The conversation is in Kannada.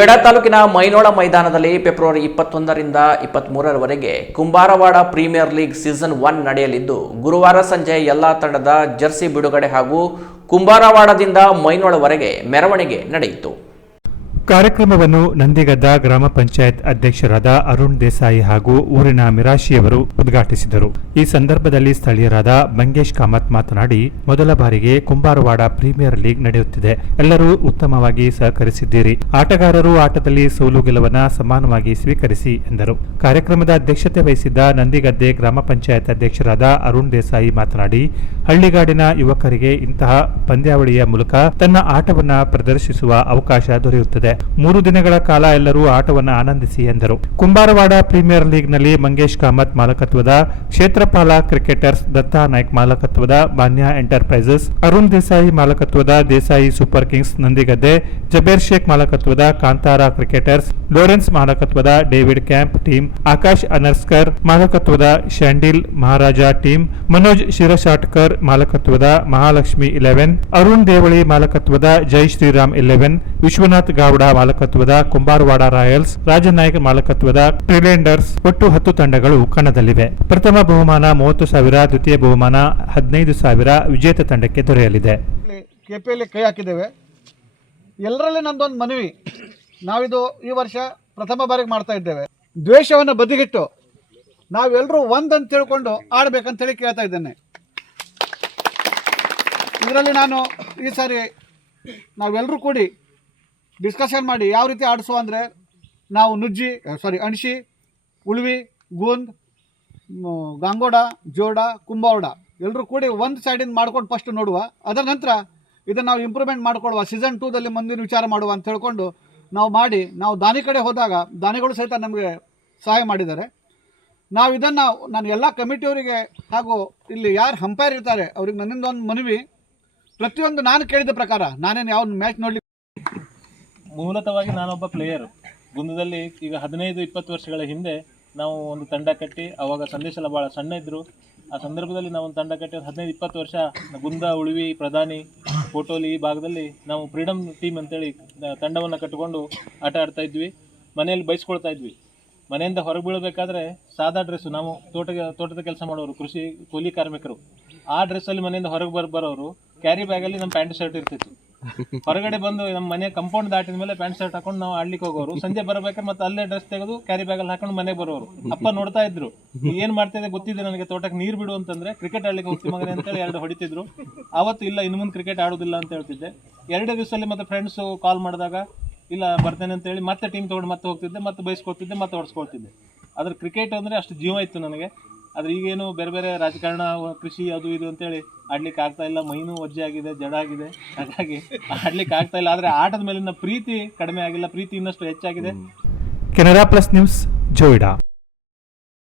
ಬೇಡ ತಾಲೂಕಿನ ಮೈನೋಳ ಮೈದಾನದಲ್ಲಿ ಫೆಬ್ರವರಿ ಇಪ್ಪತ್ತೊಂದರಿಂದ ಇಪ್ಪತ್ತ್ಮೂರರವರೆಗೆ Kumbarawada premier league season one ನಡೆಯಲಿದ್ದು, ಗುರುವಾರ ಸಂಜೆ ಎಲ್ಲಾ ತಂಡದ ಜರ್ಸಿ ಬಿಡುಗಡೆ ಹಾಗೂ ಕುಂಬಾರವಾಡದಿಂದ ಮೈನೋಳವರೆಗೆ ಮೆರವಣಿಗೆ ನಡೆಯಿತು. ಕಾರ್ಯಕ್ರಮವನ್ನು ನಂದಿಗದ್ದ ಗ್ರಾಮ ಪಂಚಾಯತ್ ಅಧ್ಯಕ್ಷರಾದ ಅರುಣ್ ದೇಸಾಯಿ ಹಾಗೂ ಊರಿನ ಮಿರಾಶಿಯವರು ಉದ್ಘಾಟಿಸಿದರು. ಈ ಸಂದರ್ಭದಲ್ಲಿ ಸ್ಥಳೀಯರಾದ ಮಂಗೇಶ್ ಕಾಮತ್ ಮಾತನಾಡಿ, ಮೊದಲ ಬಾರಿಗೆ ಕುಂಬಾರವಾಡ ಪ್ರೀಮಿಯರ್ ಲೀಗ್ ನಡೆಯುತ್ತಿದೆ. ಎಲ್ಲರೂ ಉತ್ತಮವಾಗಿ ಸಹಕರಿಸಿದ್ದೀರಿ. ಆಟಗಾರರು ಆಟದಲ್ಲಿ ಸೋಲು ಗೆಲುವನ್ನ ಸಮಾನವಾಗಿ ಸ್ವೀಕರಿಸಿ, ಎಂದರು. ಕಾರ್ಯಕ್ರಮದ ಅಧ್ಯಕ್ಷತೆ ವಹಿಸಿದ್ದ ನಂದಿಗದ್ದೆ ಗ್ರಾಮ ಪಂಚಾಯತ್ ಅಧ್ಯಕ್ಷರಾದ ಅರುಣ್ ದೇಸಾಯಿ ಮಾತನಾಡಿ ಹಳ್ಳಿಗಾಡಿನ ಯುವಕರಿಗೆ ಇಂತಹ ಪಂದ್ಯಾವಳಿಯ ಮೂಲಕ ತನ್ನ ಆಟವನ್ನ ಪ್ರದರ್ಶಿಸುವ ಅವಕಾಶ ದೊರೆಯುತ್ತದೆ. ಮೂರು ದಿನಗಳ ಕಾಲ ಎಲ್ಲರೂ ಆಟವನ್ನು ಆನಂದಿಸಿ ಎಂದರು. ಕುಂಬಾರವಾಡ ಪ್ರೀಮಿಯರ್ ಲೀಗ್ನಲ್ಲಿ ಮಂಗೇಶ್ ಕಾಮತ್ ಮಾಲಕತ್ವದ ಕ್ಷೇತ್ರಪಾಲ ಕ್ರಿಕೆಟರ್ಸ್ ದತ್ತಾ ನಾಯ್ಕ್ ಮಾಲಕತ್ವದ ಮಾನ್ಯ ಎಂಟರ್ಪ್ರೈಸಸ್ ಅರುಣ್ ದೇಸಾಯಿ ಮಾಲಕತ್ವದ ದೇಸಾಯಿ ಸೂಪರ್ ಕಿಂಗ್ಸ್ ನಂದಿಗದ್ದೆ, ಜಬೇರ್ ಶೇಖ್ ಮಾಲಕತ್ವದ Kantara cricketers, Lawrence ಮಾಲಕತ್ವದ David camp team, Akash Anarskar ಮಾಲಕತ್ವದ ಶ್ಯಾಂಡಿಲ್ Maharaja team, Manoj Shirshatkar ಮಾಲಕತ್ವದ ಮಹಾಲಕ್ಷ್ಮಿ ಇಲೆವೆನ್ ಅರುಣ್ ದೇವಳಿ ಮಾಲಕತ್ವದ ಜೈ ಶ್ರೀರಾಮ್ ಇಲೆವೆನ್ ವಿಶ್ವನಾಥ್ ಗೌಡ ಮಾಲಕತ್ವದ ಕುಂಬಾರವಾಡ ರಾಯಲ್ಸ್ ರಾಜನಾಯಕ ಮಾಲಕತ್ವದ ಟ್ರಿಲೆಂಡರ್ಸ್ ಒಟ್ಟು ಹತ್ತು ತಂಡಗಳು ಕಣದಲ್ಲಿವೆ. ಪ್ರಥಮ ಬಹುಮಾನ ಮೂವತ್ತು ಸಾವಿರ, ದ್ವಿತೀಯ ಬಹುಮಾನ ಹದಿನೈದು ಸಾವಿರ ವಿಜೇತ ತಂಡಕ್ಕೆ ದೊರೆಯಲಿದೆ. ಕೆ ಪಿ ಕೈ ಹಾಕಿದ್ದೇವೆ. ಎಲ್ಲರಲ್ಲಿ ನಮ್ದೊಂದು ಮನವಿ. ನಾವಿದು ಈ ವರ್ಷ ಪ್ರಥಮ ಬಾರಿಗೆ ಮಾಡ್ತಾ ಇದ್ದೇವೆ. ದ್ವೇಷವನ್ನು ಬದಿಗಿಟ್ಟು ನಾವೆಲ್ಲರೂ ಒಂದಂತ ತಿಳ್ಕೊಂಡು ಆಡ್ಬೇಕಂತೇಳಿ ಕೇಳ್ತಾ ಇದ್ದೇನೆ. ಇದರಲ್ಲಿ ನಾನು ಈ ಸಾರಿ ನಾವೆಲ್ಲರೂ ಕೂಡಿ ಡಿಸ್ಕಷನ್ ಮಾಡಿ ಯಾವ ರೀತಿ ಆಡಿಸುವ ಅಂದರೆ ನಾವು ನುಜ್ಜಿ ಸಾರಿ ಅಣಶಿ, ಉಳ್ವಿ, ಗೂಂದ್ ಗಾಂಗೋಡ, ಜೋಡ, ಕುಂಬಾವಡ ಎಲ್ಲರೂ ಕೂಡಿ ಒಂದು ಸೈಡಿಂದ ಮಾಡ್ಕೊಂಡು ಫಸ್ಟ್ ನೋಡುವ. ಅದರ ನಂತರ ಇದನ್ನು ನಾವು ಇಂಪ್ರೂವ್ಮೆಂಟ್ ಮಾಡ್ಕೊಳ್ಳುವ. ಸೀಸನ್ ಟೂದಲ್ಲಿ ಮುಂದಿನ ವಿಚಾರ ಮಾಡುವ ಅಂತ ಹೇಳ್ಕೊಂಡು ನಾವು ಮಾಡಿ, ನಾವು ದಾನಿ ಕಡೆ ಹೋದಾಗ ದಾನಿಗಳು ಸಹಿತ ನಮಗೆ ಸಹಾಯ ಮಾಡಿದ್ದಾರೆ. ನಾವು ಇದನ್ನು, ನಾನು ಎಲ್ಲ ಕಮಿಟಿಯವರಿಗೆ ಹಾಗೂ ಇಲ್ಲಿ ಯಾರು ಅಂಪೈರ್ ಇರ್ತಾರೆ, ಅವ್ರಿಗೆ ನನ್ನಿಂದ ಒಂದು ಮನವಿ. ಪ್ರತಿಯೊಂದು ನಾನು ಕೇಳಿದ ಪ್ರಕಾರ ನಾನೇನು ಯಾವ ಮ್ಯಾಚ್ ನೋಡ್ಲಿಕ್ಕೆ ಮೂಲತವಾಗಿ ನಾನೊಬ್ಬ ಪ್ಲೇಯರ್ ಗುಂದದಲ್ಲಿ ಈಗ ಹದಿನೈದು, ಇಪ್ಪತ್ತು ವರ್ಷಗಳ ಹಿಂದೆ ನಾವು ಒಂದು ತಂಡ ಕಟ್ಟಿ ಅವಾಗ ಸಂದೇಶ ಎಲ್ಲ ಭಾಳ ಸಣ್ಣ ಇದ್ದರು ಆ ಸಂದರ್ಭದಲ್ಲಿ ನಾವು ಒಂದು ತಂಡ ಕಟ್ಟಿ ಒಂದು ಹದಿನೈದು, ಇಪ್ಪತ್ತು ವರ್ಷ ಗುಂದ, ಉಳುವಿ, ಪ್ರಧಾನಿ ಕೋಟೋಲಿ ಈ ಭಾಗದಲ್ಲಿ ನಾವು ಫ್ರೀಡಮ್ ಟೀಮ್ ಅಂತೇಳಿ ತಂಡವನ್ನು ಕಟ್ಟಿಕೊಂಡು ಆಟ ಆಡ್ತಾ ಇದ್ವಿ. ಮನೆಯಲ್ಲಿ ಬೈಸ್ಕೊಳ್ತಾ ಇದ್ವಿ. ಮನೆಯಿಂದ ಹೊರಗೆ ಬೀಳಬೇಕಾದ್ರೆ ಸಾದಾ ಡ್ರೆಸ್ಸು ನಾವು ತೋಟ ತೋಟದ ಕೆಲಸ ಮಾಡೋರು, ಕೃಷಿ, ಕೂಲಿ ಕಾರ್ಮಿಕರು. ಆ ಡ್ರೆಸ್ಸಲ್ಲಿ ಮನೆಯಿಂದ ಹೊರಗೆ ಬರ್, ಬರೋರು ಕ್ಯಾರಿ ಬ್ಯಾಗಲ್ಲಿ ನಮ್ಮ ಪ್ಯಾಂಟ್ ಶರ್ಟ್ ಇರ್ತಿತ್ತು. ಹೊರಗಡೆ ಬಂದು ನಮ್ಮ ಮನೆ ಕಂಪೌಂಡ್ ದಾಟಿದ ಮೇಲೆ ಪ್ಯಾಂಟ್ ಶರ್ಟ್ ಹಾಕೊಂಡು ನಾವು ಆಡ್ಲಿಕ್ಕೆ ಹೋಗೋರು. ಸಂಜೆ ಬರಬೇಕಾದ್ರೆ ಮತ್ತೆ ಅಲ್ಲೇ ಡ್ರೆಸ್ ತೆಗೆದು ಕ್ಯಾರಿ ಬ್ಯಾಗಲ್ಲಿ ಹಾಕೊಂಡು ಮನೆಗೆ ಬರೋರು. ಅಪ್ಪ ನೋಡ್ತಾ ಇದ್ರು ಏನ್ ಮಾಡ್ತಿದೆ ಗೊತ್ತಿದೆ ನನಗೆ, ತೋಟಕ್ಕೆ ನೀರು ಬಿಡು ಅಂತಂದ್ರೆ ಕ್ರಿಕೆಟ್ ಆಡ್ಲಿಕ್ಕೆ ಹೋಗ್ತಿ ಅಂತ ಅಂತೇಳಿ ಎರಡು ಹೊಡಿತಿದ್ರು. ಅವತ್ತು ಇಲ್ಲ, ಇನ್ನು ಮುಂದೆ ಕ್ರಿಕೆಟ್ ಆಡೋದಿಲ್ಲ ಅಂತ ಹೇಳ್ತಿದ್ದೆ. ಎರಡೇ ದಿವಸದಲ್ಲಿ ಮತ್ತೆ ಫ್ರೆಂಡ್ಸ್ ಕಾಲ್ ಮಾಡಿದಾಗ, ಇಲ್ಲ, ಬರ್ತೇನೆ ಅಂತ ಹೇಳಿ ಮತ್ತೆ ಟೀಮ್ ತಗೊಂಡು ಮತ್ತೆ ಹೋಗ್ತಿದ್ದೆ, ಮತ್ತೆ ಬಯಸ್ಕೊಳ್ತಿದ್ದೆ ಮತ್ತೆ ಹೊಡ್ಸ್ಕೊಳ್ತಿದ್ದೆ. ಅದ್ರ ಕ್ರಿಕೆಟ್ ಅಂದ್ರೆ ಅಷ್ಟು ಜೀವ ಇತ್ತು ನನಗೆ. ಆದ್ರೆ ಈಗೇನು ಬೇರೆ ಬೇರೆ ರಾಜಕಾರಣ, ಕೃಷಿ ಅದು ಇದು ಅಂತೇಳಿ ಆಡ್ಲಿಕ್ಕೆ ಆಗ್ತಾ ಇಲ್ಲ. ಮೈನು ಒಜ್ಜೆ ಆಗಿದೆ, ಜಡ ಆಗಿದೆ. ಹಾಗಾಗಿ ಆಡ್ಲಿಕ್ಕೆ ಆಗ್ತಾ ಇಲ್ಲ. ಆದ್ರೆ ಆಟದ ಮೇಲಿನ ಪ್ರೀತಿ ಕಡಿಮೆ ಆಗಿಲ್ಲ. ಪ್ರೀತಿ ಇನ್ನಷ್ಟು ಹೆಚ್ಚಾಗಿದೆ. Canara plus news Joida.